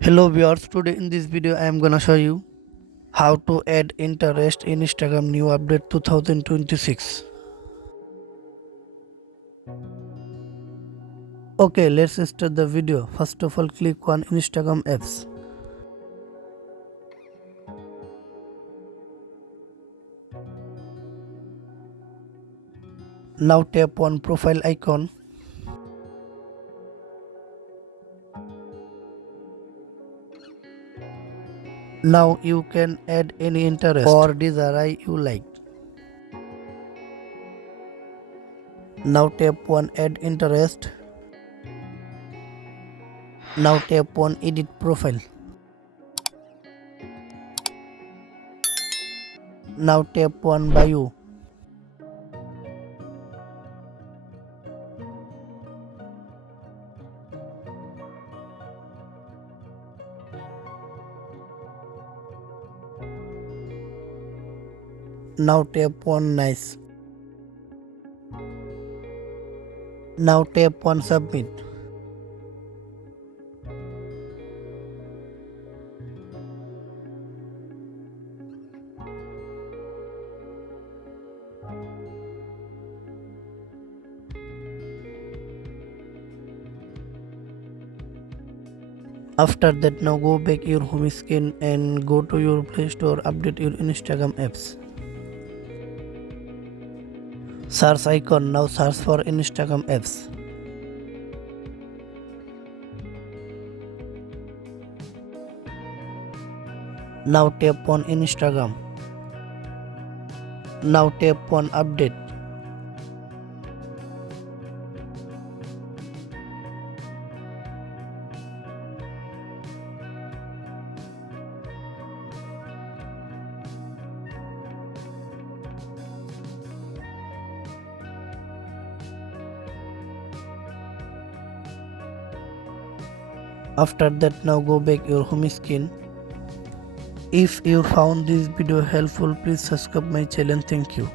Hello viewers, today in this video I am gonna show you how to add interest in Instagram new update 2026. Okay, let's start the video. First of all, click on Instagram apps. Now tap on profile icon. Now you can add any interest or desire you like. Now tap on add interest. Now tap on edit profile. Now tap on bio. Now tap on nice. Now tap on submit. After that, now go back your home screen and go to your Play Store, update your Instagram apps. Search icon, now search for Instagram apps. Now tap on Instagram. Now tap on update. After that, now go back your home screen. If you found this video helpful, please subscribe my channel. Thank you.